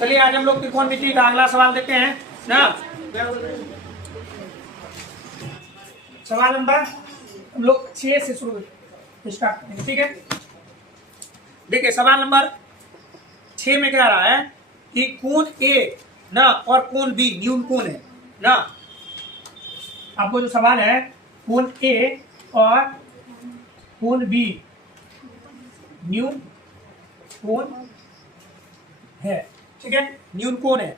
चलिए आज हम लोग त्रिकोणमिति का अगला सवाल देखते हैं ना। सवाल नंबर हम लोग 6 से शुरू स्टार्ट करेंगे, ठीक है। देखिए सवाल नंबर 6 में क्या रहा है कि कोण ए ना और कोण बी न्यून कोण है ना। आपको जो सवाल है कोण ए और कोण बी न्यून कोण है, ठीक है, न्यून कोण है।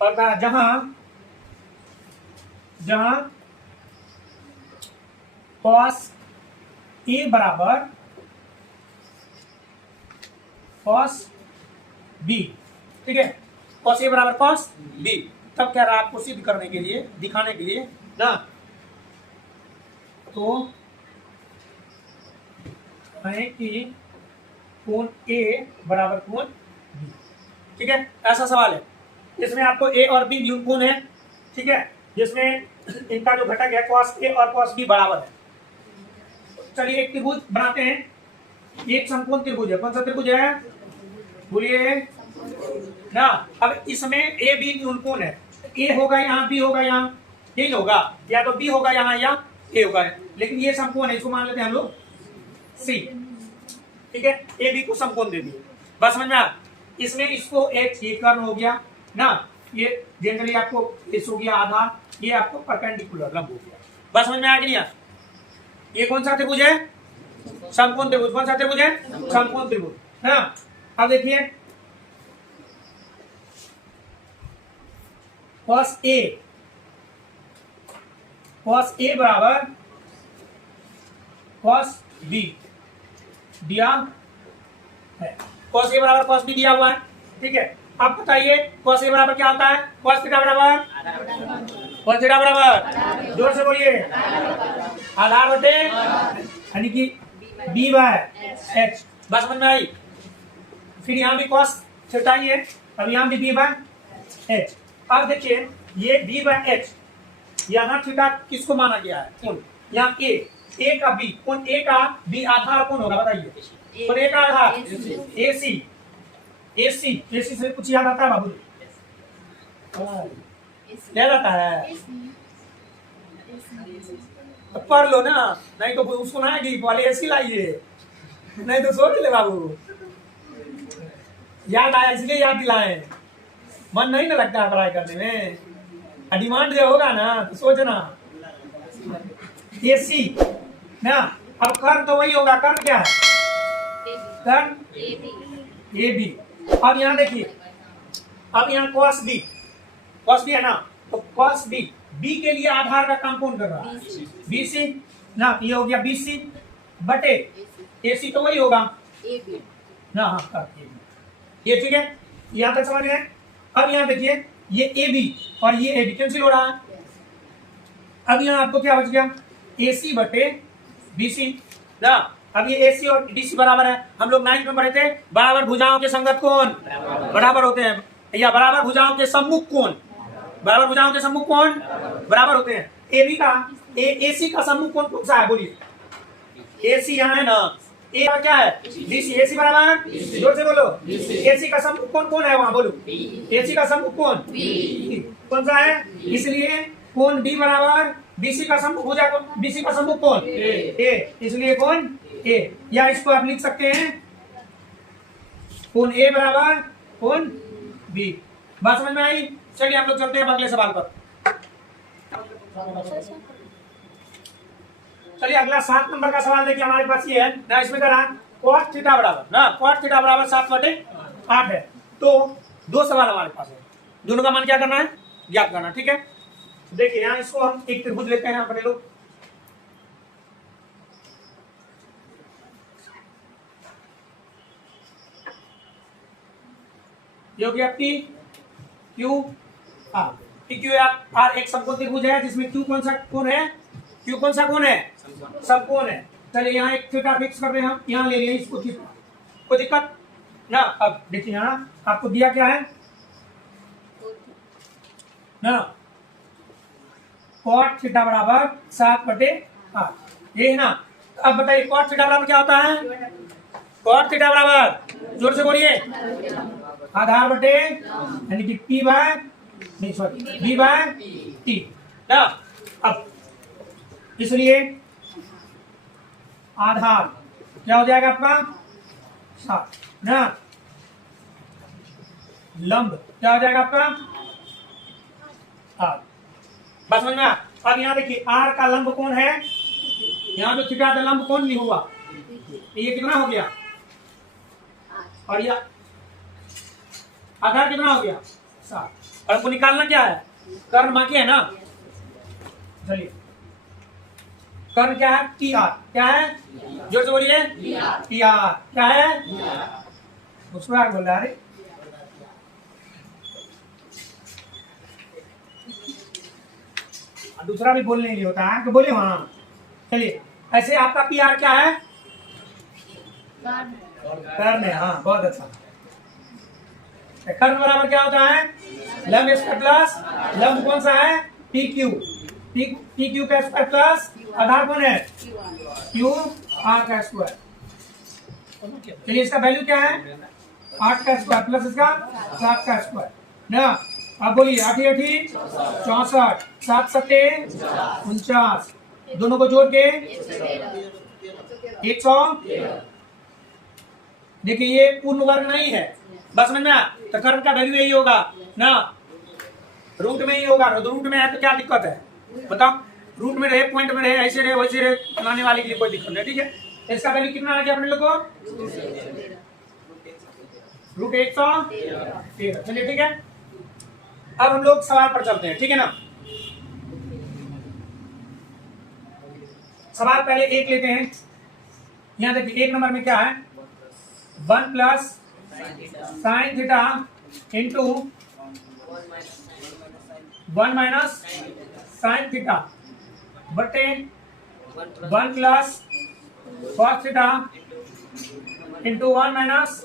और जहां जहां cos ए बराबर cos बी, ठीक है, cos ए बराबर cos बी। तब कह रहा है आपको सिद्ध करने के लिए, दिखाने के लिए ना, तो है कि कोण ए बराबर कोण बी, ठीक है, ऐसा सवाल है। इसमें आपको ए और बी न्यून कोण है, ठीक है, जिसमें इनका जो घटक है cos ए और cos बी बराबर है। चलिए एक त्रिभुज बनाते हैं, एक समकोण त्रिभुज है। कौन सा त्रिभुज है बोलिए ना। अब इसमें ए बी न्यून कोण है, ए होगा यहाँ, बी होगा यहाँ, यही होगा, या तो बी होगा यहाँ या ए होगा, लेकिन ये समकोण है, इसको मान लेते हैं हम लोग सी, ठीक है। ए बी को समकोण दे दिए, बस समझ में आ। इसमें इसको एक कर्ण हो गया ना, ये जनरली आपको इस हो गया आधार, ये आपको परपेंडिकुलर लंब हो गया, बस समझ में आ गया। ये कौन सा त्रिभुज है समकोण त्रिभुज। कौन सा त्रिभुज है समकोण त्रिभुज ना। अब देखिए cos ए बराबर cos बी दिया है, cos ए बराबर cos बी दिया हुआ है, ठीक है। अब बताइए cos ए बराबर क्या होता है, cos थीटा बराबर, cos थीटा बराबर, जोर से बोलिए, आधार बटे यानी कि b बाय h, बस समझ में आई। फिर यहाँ भी cos थीटा ही है, अब यहाँ भी b बाय h। अब देखिए ये b बाय h, यहाँ थीटा किसको माना गया है, कोण, यहाँ a का b, कोण a का b आधार कौन होगा बताइए, कोण a का आधार AC से कुछ याद आता है बाबू, याद आता है तो पढ़ लो ना, नहीं तो उसको ना कि पहले एसी लाइए, नहीं तो सोच ले बाबू। याद आया इसलिए याद दिलाए, मन नहीं ना लगता है पढ़ाई करने में, डिमांड जो होगा ना तो सोचना एसी ना। अब कर्ण तो वही होगा, कर्ण क्या है, कर्ण ए बी। अब यहाँ देखिए, अब यहाँ cos बी है ना, तो cos बी के लिए आधार का काम कौन कर रहा है, BC ना, ये हो गया BC बटे AC, तो वही होगा ना, हाँ ये, ठीक है, यहाँ तक समझ गए। अब यहाँ देखिए ये AB और ये AB कैंसिल हो रहा है। अब यहाँ आपको क्या बच गया, AC बटे BC ना। अब ये AC और BC बराबर है, हम लोग 9th में पढ़े थे, बराबर भुजाओं के संगत कोण बराबर होते हैं, या बराबर भुजाओं के सम्मुख कोण, बराबर भुजाओं के सम्मुख कोण बराबर होते हैं। AB का AC का सम्मुख कोण कौन सा है बोलिए, AC यहाँ है ना, A का क्या है BC, AC बराबर, जोर से बोलो, AC का सम्मुख कोण कौन है वहां बोलो, AC का सम्मुख कोण कौन सा है, इसलिए कोण B बराबर BC का सम्मुख भुजा, BC का सम्मुख कोण A, इसलिए कोण A, या इसको आप लिख सकते हैं कोण A बराबर कोण B। बात समझ में आई। चलिए हम लोग चलते हैं अगले सवाल पर। चलिए अगला 7 नंबर का सवाल देखिए, हमारे पास ये है ना, इसमें कह रहा है cos थीटा बराबर ना, cos थीटा बराबर 7/8 है। तो दो सवाल हमारे पास है, दोनों का मान क्या करना है, ज्ञात करना, ठीक है। देखिए यहाँ इसको हम एक त्रिभुज लेते हैं अपने लोग, जो कि आपकी क्यू आर एक समकोण त्रिभुज है, जिसमें क्यू कौन सा कोण है, क्यू कौन सा कोण है, समकोण है। चलिए यहाँ एक थीटा फिक्स कर रहे हैं हम, यहाँ ले लिए इसको, कोई दिक्कत ना। अब देखिए यहाँ आपको दिया क्या है ना, cot थीटा बराबर 7/8, ये है ना। अब बताइए cot थीटा बराबर क्या होता है, cos थीटा बराबर, जोर से बोलिए, आधार बटे यानी कि P बाय नहीं सॉरी B बाय T ना। अब इसलिए आधार क्या हो जाएगा आपका 7 ना, लंब क्या हो जाएगा आपका 8। बस समझ में। अब यहाँ देखिए R का लंब कौन है, यहाँ जो थीटा का लंब कौन नहीं हुआ, ये कितना हो गया, और ये आधार कितना हो गया 7। और हमको निकालना क्या है, कर्ण बाकी है ना। चलिए कर्ण क्या है, टी आर, क्या है जोर से बोलिए, टी आर क्या है, उसको यार बोल रहा है। दूसरा भी बोलने के लिए होता है तो बोले वहां। चलिए ऐसे आपका पी आर क्या है, कर्ण है, हाँ बहुत अच्छा। कर्ण बराबर क्या होता है, लंब स्क्वायर प्लस लंब कौन सा है, पी क्यू, पी क्यू का स्क्वायर प्लस आधार कौन है क्यू आर का स्क्वायर। चलिए इसका वैल्यू क्या है 8 का स्क्वायर प्लस इसका 7 का स्क्वायर ना। अब बोलिए 8 8 64 7 7 49, दोनों को जोड़ के 100। देखिए ये पूर्ण वर्ग नहीं है, बस समझ में। तो कर्ण का वैल्यू यही होगा ना, रूट में ही होगा। रूट में है तो क्या दिक्कत है बताओ, रूट में रहे पॉइंट में रहे ऐसे रहे वैसे रहे, बनाने वाले के लिए कोई दिक्कत नहीं, ठीक है। इसका वैल्यू कितना आ गया अपने लोग को रूट 113। चलिए ठीक है, अब हम लोग सवाल पर चलते हैं, ठीक है ना। सवाल पहले एक लेते हैं। यहां देखिए 1 नंबर में क्या है, 1 plus sine theta into 1 minus sine theta बटे 1 plus cos theta into 1 minus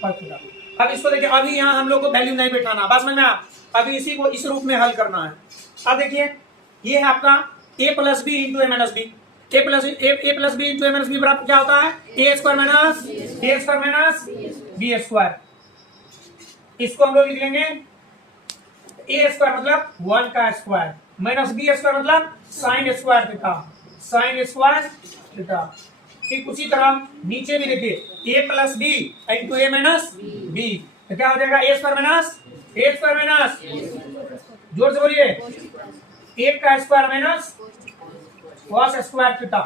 cos theta. अब इसको देखिए, अभी यहाँ हम लोग को वैल्यू नहीं बैठाना, बस समझ में। अभी इसी को इस रूप में हल करना है। अब देखिए ये है आपका a plus B into A minus B, A plus B into A minus B बराबर क्या होता है, A square minus B square. इसको हम लोग लिख लेंगे ए स्क्वायर मतलब 1 का स्क्वायर माइनस बी स्क्वायर मतलब साइन स्क्वायर थीटा। ठीक उसी तरह नीचे भी देखिए a plus B into A minus B, तो क्या हो जाएगा ए स्क्वायर माइनस जोर से बोलिए 1 का square minus cos square theta.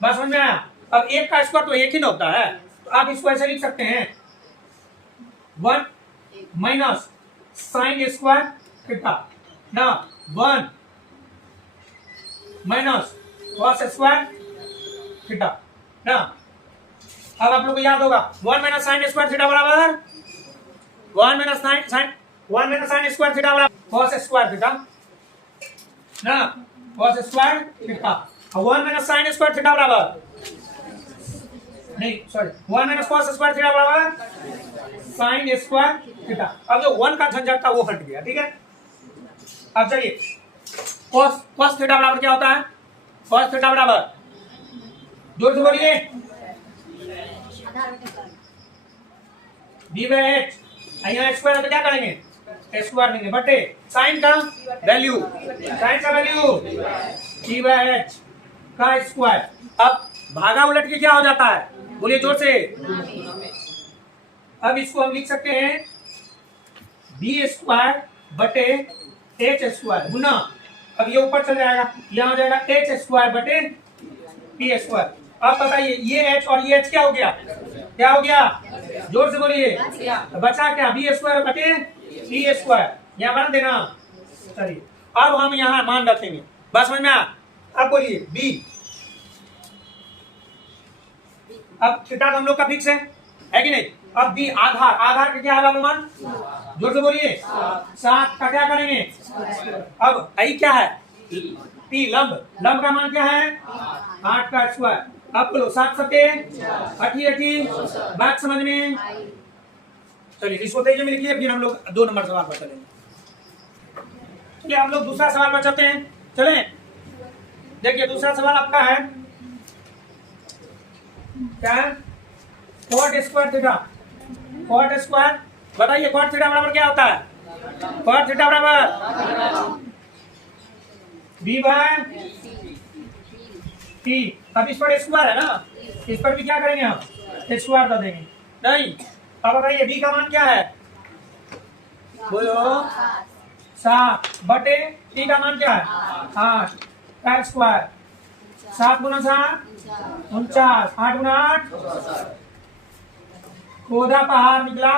बस समझ में आया। अब 1 का स्क्वायर तो एक ही ना होता है, तो आप इसको ऐसे लिख सकते हैं 1 माइनस साइन स्क्वायर थीटा ना, 1 माइनस कॉस स्क्वायर थीटा ना। अब आप लोग को याद होगा 1 माइनस साइन स्क्वायर थीटा बराबर 1 माइनस साइन स्क्वायर थीटा बराबर कॉस स्क्वायर थीटा ना, cos square theta. 1 minus sign square theta बराबर नहीं sorry 1 minus cos square theta बराबर साइन स्क्वायर थीटा। अब जो 1 का झंझट था वो हट गया, ठीक है। अब चलिए कॉस थीटा बराबर क्या होता है, कॉस थीटा बराबर जोर से बोलिए बी बाय एच, यहाँ स्क्वायर है तो क्या करेंगे स्क्वायर लेंगे बटे साइन का वैल्यू बी बाय एच का स्क्वायर। अब भागा उलट के क्या हो जाता है बोलिए जोर से। अब इसको हम लिख सकते हैं बी स्क्वायर बटे एच स्क्वायर गुना, अब ये ऊपर चल जाएगा, यहाँ हो जाएगा एच स्क्वायर बटे पी स्क्वायर। अब बताइए ये एच और ये एच क्या हो गया जोर से बोलिए, तो बचा क्या बी स्क्वायर बटे पी स्क्वायर, यहाँ बना देना। चलिए अब हम यहाँ मान रखेंगे, बस समझ में आ। अब बोलिए बी, अब थीटा हम लोग का फिक्स है कि नहीं। अब बी आधार का क्या है मान जोर से बोलिए 7 का क्या करेंगे। अब आई क्या है पी लंब का मान क्या है 8 का स्क्वायर। अब बोलो 7 7 80 बात समझ में। चलिए इसको तेजी में लिखिए, फिर हम लोग 2 नंबर सवाल पर चलेंगे। चलिए हम लोग दूसरा सवाल पर चलते हैं। चले देखिए दूसरा सवाल आपका है क्या है cot square theta, cot square, बताइए कॉट थीटा बराबर क्या होता है? कॉट थीटा बराबर बी बाय टी। अब इस पर स्क्वायर है ना, इस पर भी क्या करेंगे हम? स्क्वायर कर देंगे। नहीं, अब बताइए बी का मान क्या है? बोलो 7 बटे टी का मान क्या है? 8 का स्क्वायर, 7 गुना 7 49, 8 गुना 8 खोदा पहाड़ निकला